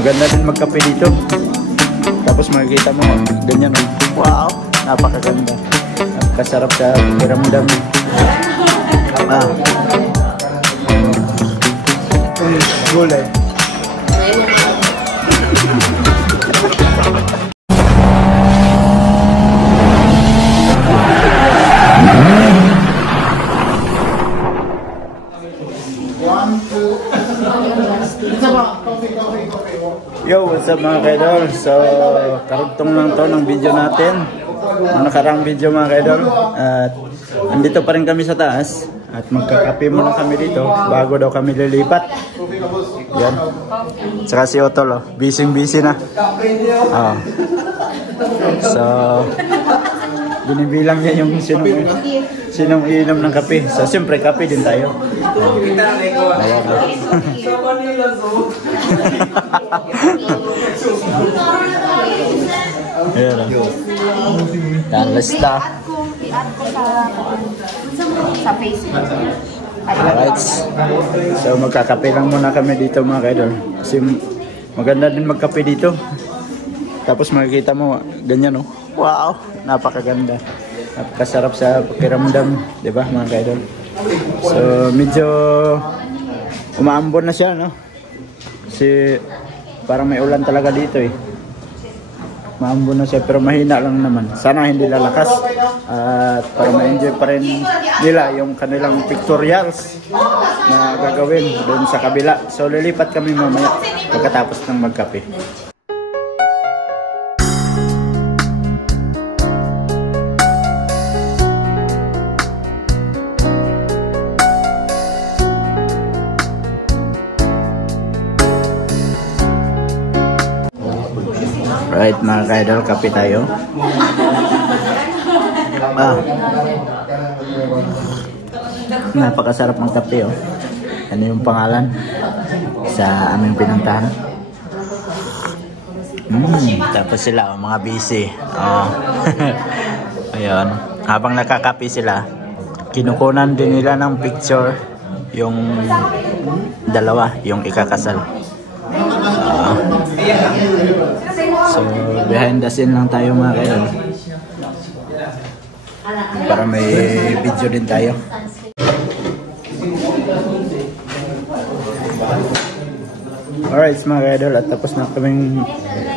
Maganda din magkape dito. Tapos makikita mo, ganyan oh. Wow, napakaganda. Napakasarap sa pakiramdam. Gulay. Yo, what's up mga kaidol? So, karugtong lang to ng video natin. Ang nakarang video mga kaidol. At andito pa rin kami sa taas. At magkakape muna kami dito bago daw kami lilipat. Yan. Saka si Otol, oh. Busy na. Oh. So, binibilang niya yung sinong iinom ng kape. So, siyempre kape din tayo. Ayan, oh. Ayan, oh. Yan, lista. I-add ko sa Facebook. Alright. So magkakape lang muna kami dito mga kaidol. Kasi maganda din magkape dito. Tapos makikita mo ganyan oh. Wow, napakaganda. Napakasarap sa pakiramdam, 'di ba mga kaidol? So medyo umaambon na siya no. Kasi parang may ulan talaga dito eh. Maambon na siya pero mahina lang naman. Sana hindi lalakas at para ma-enjoy pa rin nila yung kanilang pictorials na gagawin doon sa kabila. So lilipat kami mamaya pagkatapos ng magkape. Right mga kaidol, kape tayo. Napakasarap ng kape oh. Ano yung pangalan sa aming pinuntahan? Tapos sila oh, mga busy. Oh. Ayun, habang nakakape sila, kinukunan din nila ng picture yung dalawa, yung ikakasal. So behind the scene lang tayo mga kaidol para may video din tayo. Alright mga kaidol, at tapos na kaming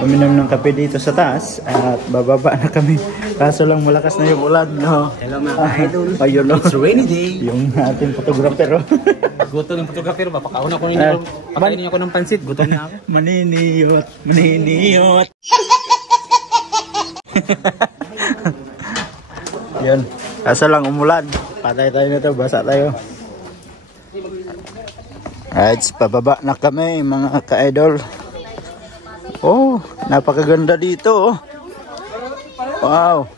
uminom ng kape dito sa taas at bababa na kami. Kaso lang malakas na yung ulan no? Hello mga kaidol. Ayun no? It's rainy day. Yung ating photographer oh. Gutom yung photographer ba? Pakauna ko ninyo. Pakainin ako ng pansit. Gutom na ako. Maniniyot. Maniniyot. Yan. Kaso lang umulan. Patay tayo na to. Basa tayo. Alright. Pababa na kami mga ka-idol. Oh. Napakaganda dito oh. Wow.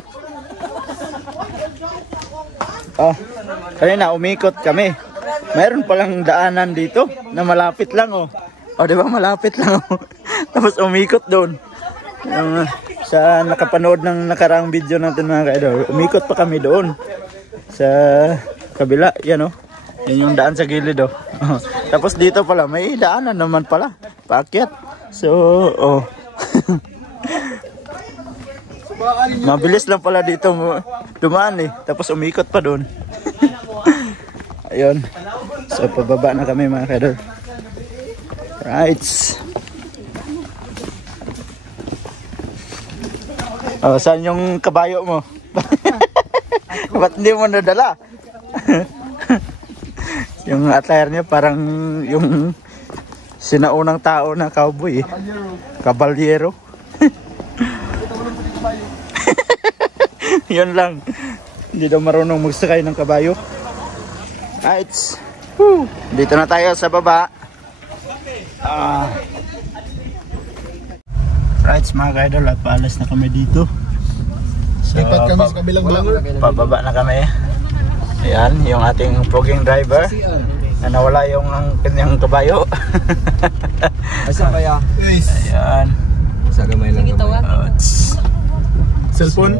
Kanina umikot kami. Mayroon palang daanan dito na malapit lang oh. Oh, di ba malapit lang oh. Tapos umikot doon. Sa nakapanood ng nakaraang video natin mga kaidol, umikot pa kami doon sa kabila, yan oh. Yan yung daan sa gilid oh. Tapos dito pala may daanan naman pala, paakyat. So, oh. Mabilis lang pala dito dumaan eh. Tapos umikot pa doon. Ayun. So pababa na kami mga kaidol. Right. Oh, saan yung kabayo mo? Ba't hindi mo nadala? Yung attire niya parang yung sinaunang tao na cowboy eh. Kabalyero. Yun lang. Hindi daw marunong magsakay ng kabayo. Right. Dito na tayo sa baba. Right mga kaidol, at paalis na kami dito. So, lipat kami sa kabilang bangon. Pababa na kami. Ayan, yung ating poging driver na nawala yung kanyang kabayo. Asa ba ya? Ayan. Sa gamay lang gamay. Cellphone?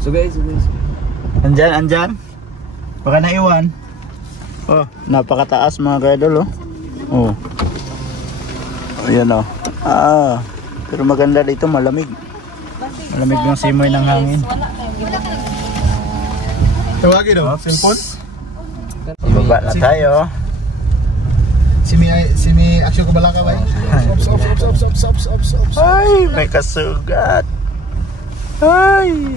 So guys. Andyan. Baka naiwan. Oh, napakataas mga kaidol oh. Oh. Ayan o. Pero maganda dito, malamig. Malamig yung simoy ng hangin. Tawagin daw, cellphone. Ibaba na tayo. Sini aksyon ko balaka ba? Ops. Ay, may kasugat. Ay.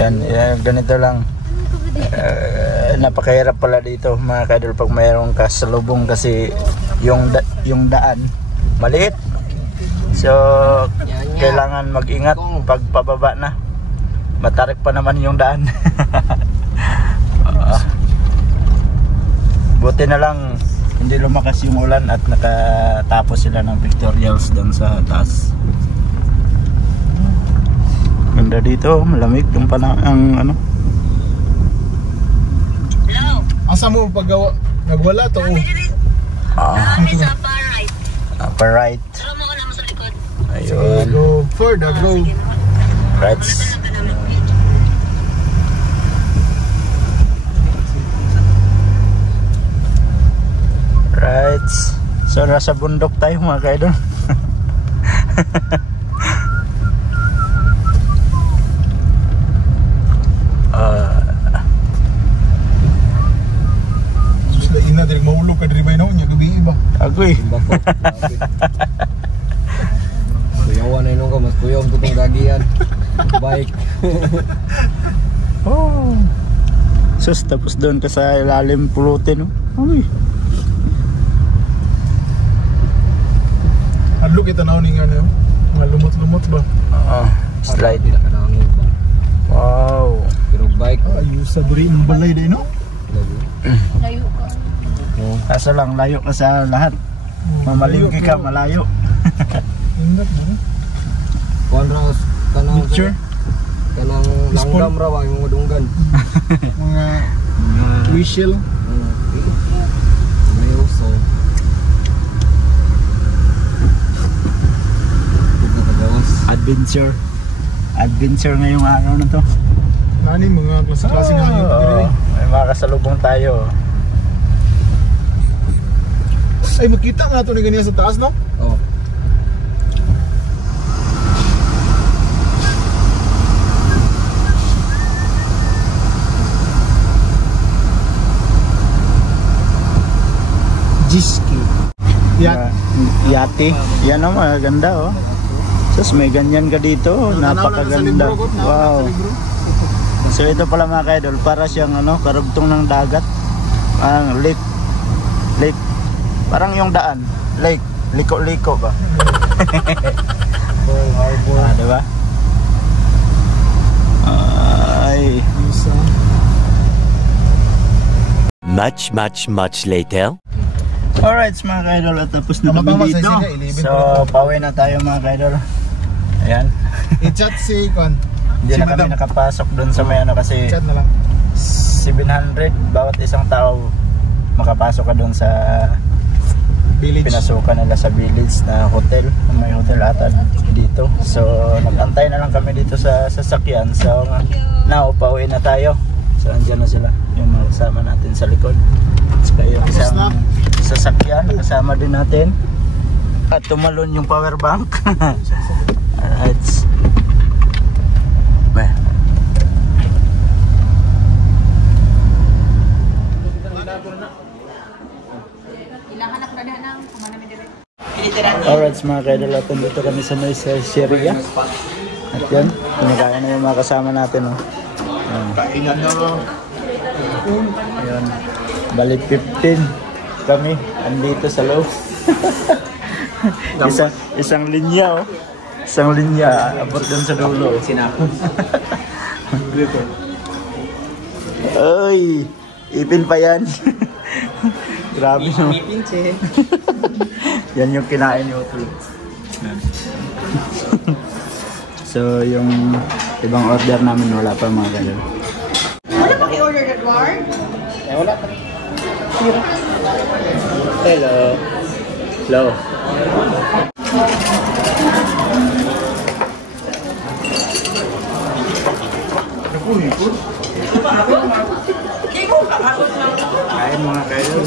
Yan, ganito lang. Napakahirap pala dito mga kaidol pag mayroong kasalubong kasi yung daan maliit. So, kailangan mag-ingat pag pababa na. Matarik pa naman yung daan. Buti na lang hindi lumakas yung ulan at nakatapos sila ng pictorials doon sa taas. Ganda dito, malamig yung ang ano. Asa mo paggawa? Nagwala to. Kami sa upper right. Upper right. Pero mo ko naman sa likod. Ayun. Go further, go. Right. Right. So nasa bundok tayo mga kaidol. Ina direk mahulog ka diri ba no nya gabi iba. Agoy. Kuyawan na nung ka, mas kuyaw ang tutong gagian. Bike. Oh. Sus, tapos doon ka sa ilalim pulutin, no? Agoy. Hadlok kita na ning ano, mga lumot-lumot ba. Slide. Tidak kadangin pa. Wow. Pero bike. Ayos sa diri ng balay day no. Layo ka. Kaso lang, layo ka sa lahat. Mamalingki ka, malayo. Ingat mo. Kuan raos kanang Picture. kanang langgam raw ang mudunggan. Mga whistle. Mayo so. Adventure. Adventure ngayong araw na to. Nani mga klase-klase nga yung diri. May mga kasalubong tayo. Ay makita nga to ni ganiya sa taas no. Oh. Jiski. Yate. Yan o, maganda oh. Sus, may ganyan ka dito. Napakaganda. Wow. So ito pala mga kaidol, para siyang ano, karugtong ng dagat. Lake. Parang yung daan. Lake. Liko-liko ba? Diba? Ay. Much later. Alright mga kaidol, at tapos na kami dito. So, pauwi na tayo mga kaidol. Ayan. I-chat si Kon. Hindi na kami nakapasok doon sa may ano kasi Chat na lang. 700 bawat isang tao makapasok ka doon sa Village. pinasukan nila sa village na hotel. May hotel ata dito. So, nag-antay na lang kami dito sa sasakyan. So, now, pauwi na tayo. So, andyan na sila. Yung mga kasama natin sa likod. So, yung isang sasakyan, kasama din natin. At tumalon yung power bank. Alright. Alright mga kaidol, at dito kami sa may Syria. At yan, pinagaya na yung mga kasama natin. Oh. Kainan na lang. Ayun. Bali 15 kami andito sa loob. Isang linya oh. Isang linya abot dun sa dulo. Ay, ipin pa yan. Grabe no. Yan yung kinain ni Otto. So yung ibang order namin wala pa mga ganun. Wala pa i-order that bar? Wala pa. Hello. Hello. Kain kain mga kaidol.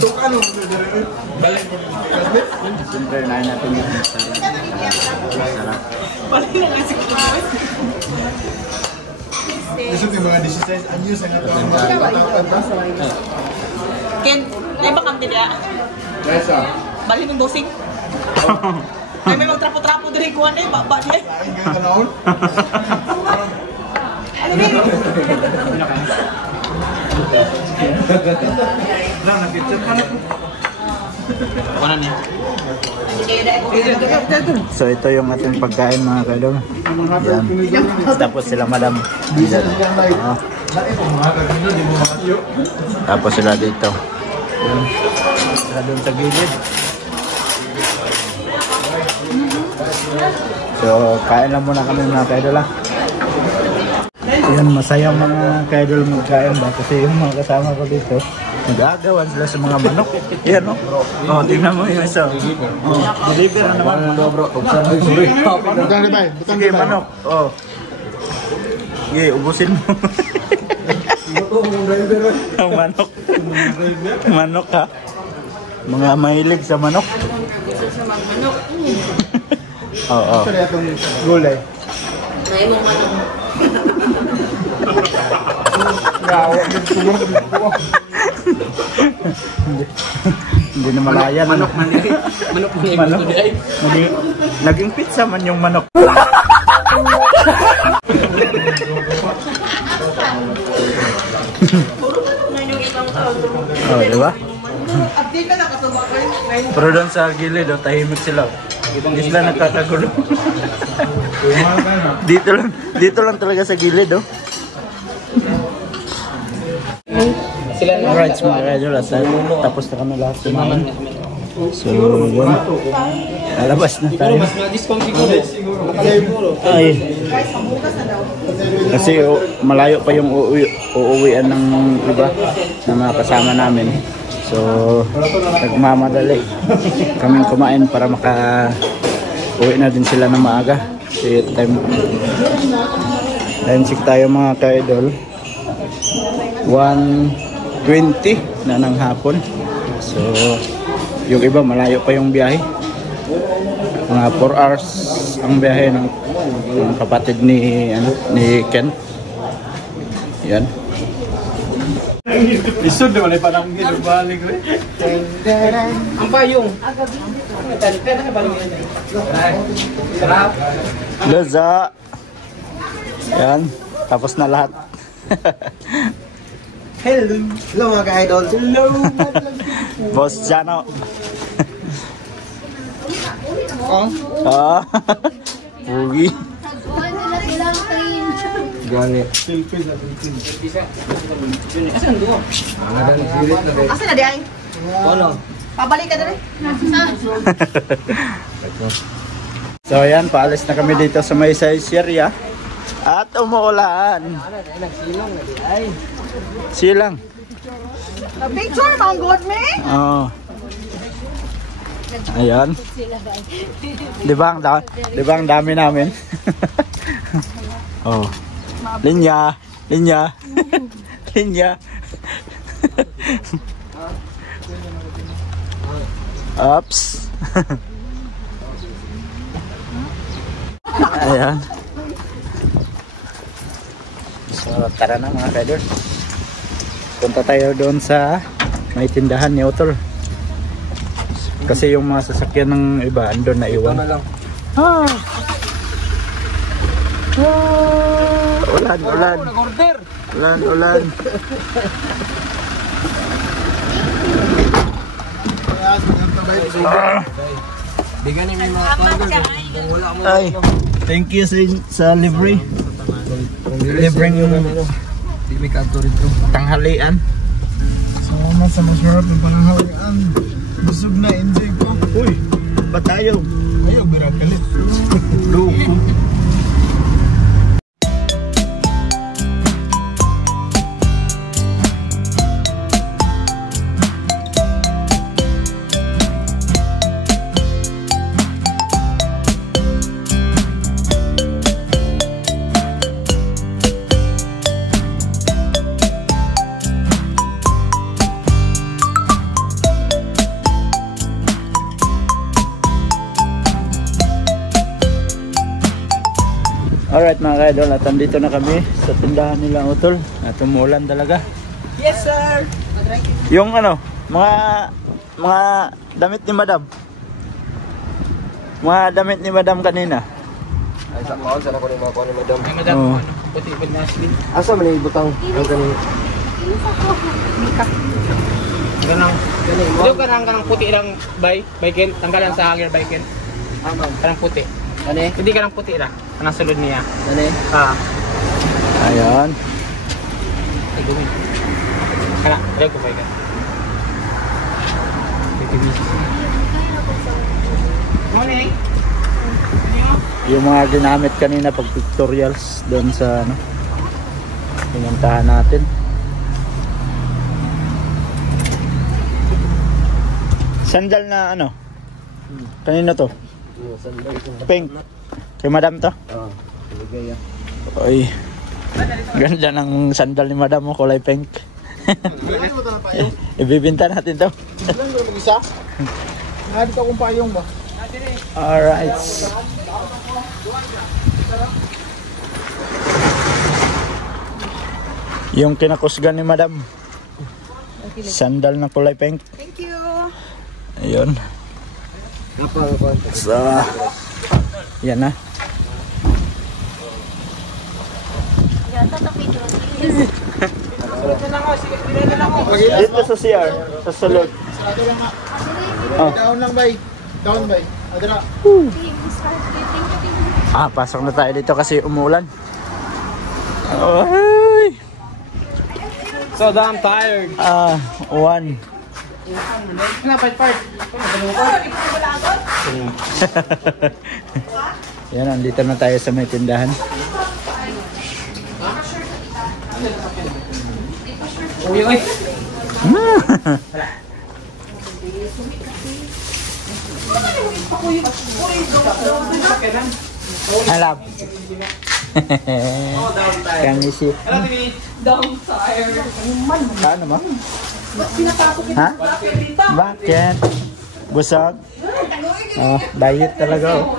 Siyempre, nain natin yung sarap. Gusto ko yung mga 16 anyos ang ito ang mga katawad. Ken, may ba kang tidak? Yes, ah. Balik ng dosing. Ay, may magtrapo-trapo din ko ano eh, baba niya. Kain kayo tanawon. Ano ba yun? Kuhanan niya. So ito yung ating pagkain mga kaidol. Yan. Tapos sila madam. Oh. Tapos sila dito. Yan. Sila doon sa gilid. So kain lang muna kami mga kaidol ha. Yan, masayang mga kaidol magkain ba kasi yung mga kasama ko dito nag-aagawan sila sa mga manok. Yan, no? Oh, tingnan mo yung isa. Oh, deliver na naman. Bro. Butang ribay. Butang Sige, ribay. manok. Oh. Sige, ubusin mo. Ang manok. Manok, ha? Mga mahilig sa manok. Oo. Ito na itong gulay. Hindi na malayan. Manok, Manok Naging pizza man yung manok. Oh, diba? Pero doon sa gilid, oh, tahimik sila. Hindi sila nagkakagulo. dito lang talaga sa gilid, oh. Alright, mga kaidol, tapos na kami lahat kumain. So, yun. Lalabas na tayo. Ay. Kasi malayo pa yung uuwian ng iba na mga kasama namin. So, nagmamadali kaming kumain para maka-uwi na din sila ng maaga. Kasi time check tayo mga kaidol. 1:20 na ng hapon. So, yung iba malayo pa yung biyahe. Mga 4 hours ang biyahe ng kapatid ni Ken. Yan. Isod na wala pa nang ginabalik rin. Ang payong. Laza. Yan. Tapos na lahat. Hello. Hello mga ka-idol. Hello. Boss Jano. Oh. Ah. Pugi. Gani. Asa na di ay? Pabalik ka na rin. So ayan, paalis na kami dito sa may area. At umuulan. Silang. Picture, mga god me? Oo. Ayan. Di ba ang dami namin? Oh. Linya. Linya. Ups. Ayan. So, tara na mga kaidol. Punta tayo doon sa may tindahan ni Otol. Kasi yung mga sasakyan ng iba andun na iwan. Ah. Ulan. Bigan ni may mga Ay, thank you sa libre. Libre yung may kanto rito. tanghalian. Salamat sa masarap ng pananghalian. Busog na, enjoy ko. Uy, ba tayo? Ayaw, birakalit. Loko. Alright mga ka-idol, at andito na kami sa tindahan nila Utol. At umuulan talaga. Yes, sir. Yung ano, mga damit ni Madam. Mga damit ni Madam kanina. Ay, sa maon, sana ko rin makuha ni Madam. Ay, madam, Oo. ano, puti pa na asli. Asa man yung butang? Ang kanina. Ganang. Ito kanang puti lang baiken, tanggalan sa hanger baiken. Kanang puti. Ano eh? Hindi kanang puti ra. Kanang sulod niya. Ano eh? Ayan. Ay gumi. Kana, dito ko baiken. Morning. Yung mga ginamit kanina pag pictorials doon sa ano, pinuntahan natin. Sandal na ano? Kanina to? Pink. Kay Madam to? Oo. Ibigay yan. Oy. Ganda ng sandal ni Madam mo, kulay pink. Ibibinta natin to. Ilan ba mag-isa? Dito akong payong ba? Alright. Yung kinakusgan ni Madam. Sandal na kulay pink. Thank you. Ayun. So, yan na. Dito lang ako, sige, dito lang ako. Dito sa CR, sa sulod. Oh. Down lang bay. Down bay. Adra. Pasok na tayo dito kasi umulan. Ay! So damn tired. One. Yan, andito na tayo sa may tindahan. Uy, uy. Halap. Kami si... Down tired. Paano mo? Ha? Bakit? Busog? Oh, diet talaga oh.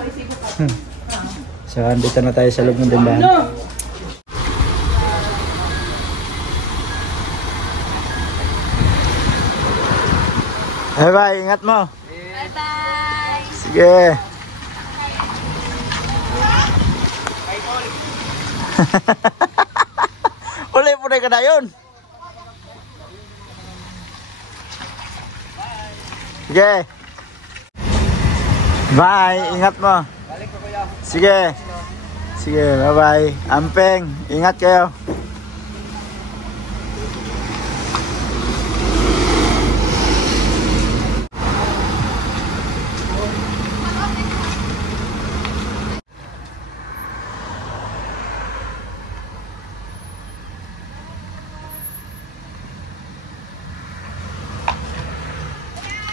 So, andito na tayo sa loob ng tindahan. Bye-bye, ingat mo. Bye-bye! Sige. Uli ka na yun. Sige. Bye, ingat mo. Sige. Sige, bye-bye. Ampeng, ingat kayo.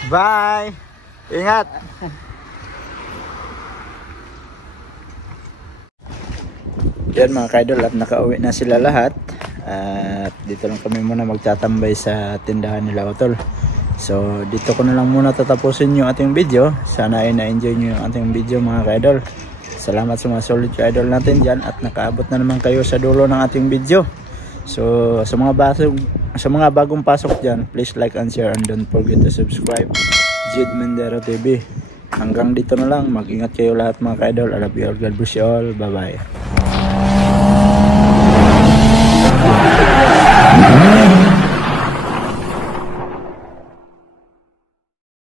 Bye. Ingat. Yan mga kaidol, at nakauwi na sila lahat. At dito lang kami muna magtatambay sa tindahan nila Utol. So dito ko na lang muna tatapusin yung ating video. Sana ay na-enjoy nyo yung ating video mga kaidol. Salamat sa mga solid kaidol natin dyan. At nakaabot na naman kayo sa dulo ng ating video. So sa mga bagong pasok dyan, please like and share and don't forget to subscribe. Jid Mendero TV. Hanggang dito na lang. Mag-ingat kayo lahat mga kaidol. I love you all. God bless you all. Bye bye.